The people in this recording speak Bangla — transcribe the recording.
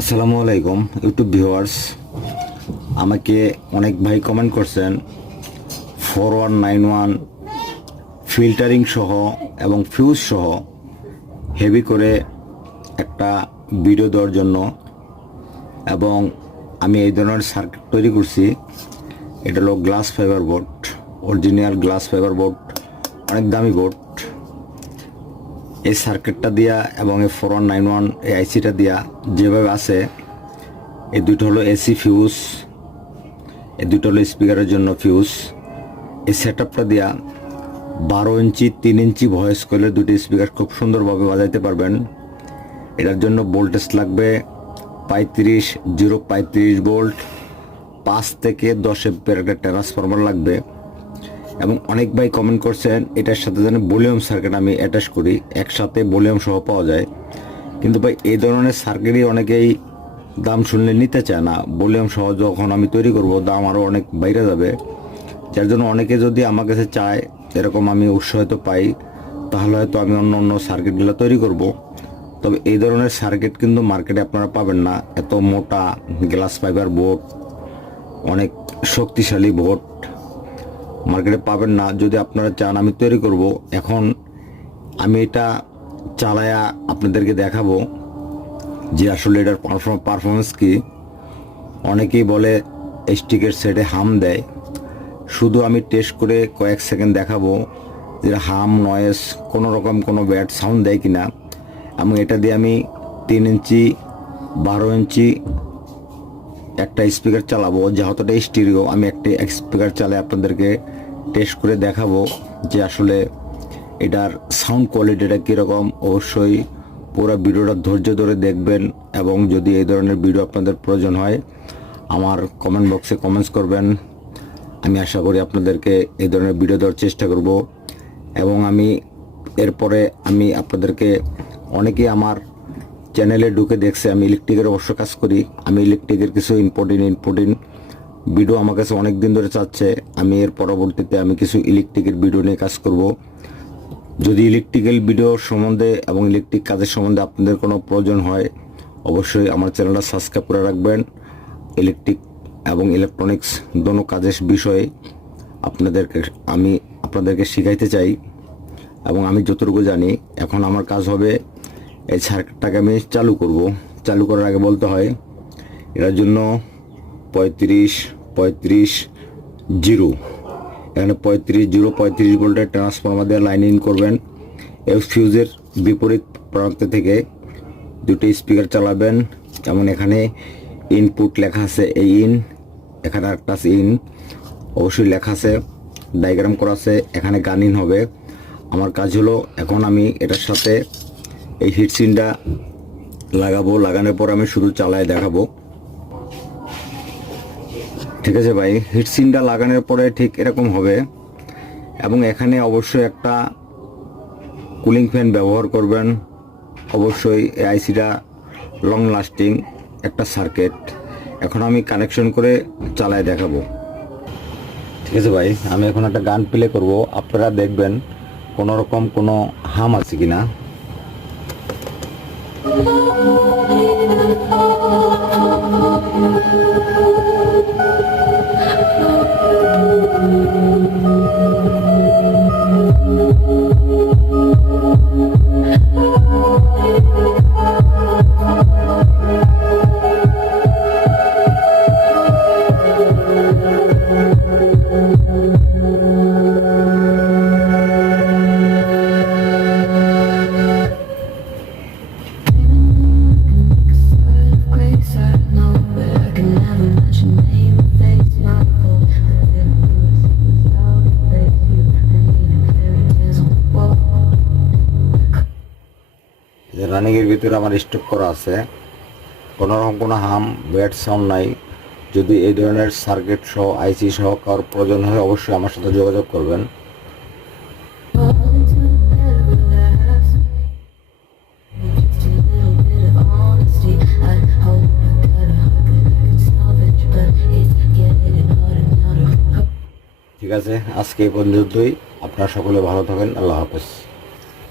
আসসালামু আলাইকুম ইউটিউব ভিউয়ার্স আমাকে অনেক ভাই কমেন্ট করছেন four one nine one filtering সহ এবং ফিউজ সহ হেভি করে একটা ভিডিও দেওয়ার জন্য। এবং আমি এই ধরনের সার্কিট তৈরি করছি। এটা হলো glass fibre board original glass fibre board অনেক দামি বোর্ড এই সার্কিটটা দিয়া এবং এই ফোর ওয়ান নাইন ওয়ান এই আইসিটা দিয়া যেভাবে আছে, এই দুটো হলো এসি ফিউজ এই দুটো হলো স্পিকারের জন্য ফিউজ এই সেট আপটা দিয়া বারো ইঞ্চি, তিন ইঞ্চি ভয়েস করলে দুটি স্পিকার খুব সুন্দরভাবে বাজাইতে পারবেন। এটার জন্য ভোল্টেজ লাগবে পঁয়ত্রিশ জিরো পঁয়ত্রিশ ভোল্ট পাঁচ থেকে দশ এম্পিয়ার একটা ট্রান্সফরমার লাগবে। এবং অনেক ভাই কমেন্ট করছেন, এটার সাথে যেন ভলিউম সার্কিট আমি অ্যাটাচ করি, একসাথে ভলিউম সহ পাওয়া যায়। কিন্তু ভাই, এই ধরনের সার্কিটই অনেকেই দাম শুনলে নিতে চায় না। ভলিউম সহ যখন আমি তৈরি করব, দাম আরও অনেক বাইরে যাবে। যার জন্য অনেকে যদি আমার কাছে চায়, এরকম আমি উৎসাহিত পাই, তাহলে হয়তো আমি অন্য অন্য সার্কিটগুলো তৈরি করব। তবে এই ধরনের সার্কিট কিন্তু মার্কেটে আপনারা পাবেন না। এত মোটা গ্লাস ফাইবার বোর্ড, অনেক শক্তিশালী বোর্ড মার্কেটে পাবেন না, যদি আপনারা চান, আমি তৈরি করব। এখন আমি এটা চালায়া আপনাদেরকে দেখাবো যে আসলে এটার পারফরমেন্স কি। অনেকেই বলে স্টিকের সেটে হাম দেয়। শুধু আমি টেস্ট করে কয়েক সেকেন্ড দেখাবো যে হাম নয়েস কোনো রকম কোনো ব্যাড সাউন্ড দেয় কি না এবং এটা দিয়ে আমি তিন ইঞ্চি, বারো ইঞ্চি একটা স্পিকার চালাবো যেহেতুটা স্টিরিও আমি একটা স্পিকার চালাই আপনাদেরকে টেস্ট করে দেখাবো যে আসলে এটার সাউন্ড কোয়ালিটিটা কীরকম। অবশ্যই পুরো ভিডিওটা ধৈর্য ধরে দেখবেন এবং যদি এই ধরনের ভিডিও আপনাদের প্রয়োজন হয়, আমার কমেন্ট বক্সে কমেন্টস করবেন। আমি আশা করি আপনাদেরকে এই ধরনের ভিডিও দেওয়ার চেষ্টা করব। এবং আমি এরপরে আমি আপনাদেরকে, অনেকেই আমার চ্যানেলে ঢুকে দেখছে, আমি ইলেকট্রিকের অবশ্য কাজ করি। আমি ইলেকট্রিকের কিছু ইম্পর্টেন্ট ইম্পর্টেন্ট ভিডিও আমার কাছে অনেক দিন ধরে চাচ্ছে। আমি এর পরবর্তীতে আমি কিছু ইলেকট্রিকের ভিডিও নিয়ে কাজ করব। যদি ইলেকট্রিক্যাল ভিডিও সম্বন্ধে এবং ইলেকট্রিক কাজের সম্বন্ধে আপনাদের কোনো প্রয়োজন হয়, অবশ্যই আমার চ্যানেলটা সাবস্ক্রাইব করে রাখবেন। ইলেকট্রিক এবং ইলেকট্রনিক্স দোনো কাজের বিষয়ে আপনাদেরকে, আমি আপনাদেরকে শিখাইতে চাই এবং আমি যতটুকু জানি, এখন আমার কাজ হবে এই সার্কিটটাকে আমি চালু করব। চালু করার আগে বলতে হয়, এটার জন্য পঁয়ত্রিশ পঁয়ত্রিশ, জিরো। এখানে পঁয়ত্রিশ, জিরো, পঁয়ত্রিশ ভোল্টের ট্রান্সফর্মার দিয়ে লাইন ইন করবেন। এই ফিউজের বিপরীত প্রান্ত থেকে দুটি স্পিকার চালাবেন। যেমন এখানে ইনপুট লেখা আছে এই ইন এখানে একটা ইন অবশ্যই লেখা আছে ডায়াগ্রাম করা আছে, এখানে গান ইন হবে। আমার কাজ হলো, এখন আমি এটার সাথে এই হিটসিনটা লাগাবো। লাগানোর পর আমি শুধু চালায় দেখাবো। ঠিক আছে ভাই? হিটসিনটা লাগানোর পরে ঠিক এরকম হবে। এবং এখানে অবশ্যই একটা কুলিং ফ্যান ব্যবহার করবেন। অবশ্যই আইসিটা লং লাস্টিং একটা সার্কিট এখন আমি কানেকশন করে চালায় দেখাবো। ঠিক আছে ভাই? আমি এখন একটা গান প্লে করব। আপনারা দেখবেন কোনো রকম কোনো হাম আছে কিনা Grace, রানিংয়ের ভিতরে আমার স্টক করা আছে। কোনো রকম কোনো হাম ব্যাড সাউন্ড নাই। যদি এই ধরনের সার্কিট সহ আইসি সহ কারোর প্রয়োজন হয়, অবশ্যই আমার সাথে যোগাযোগ করবেন। ঠিক আছে, আজকে এই পর্যন্তই। আপনারা সকলে ভালো থাকেন। আল্লাহ হাফেজ।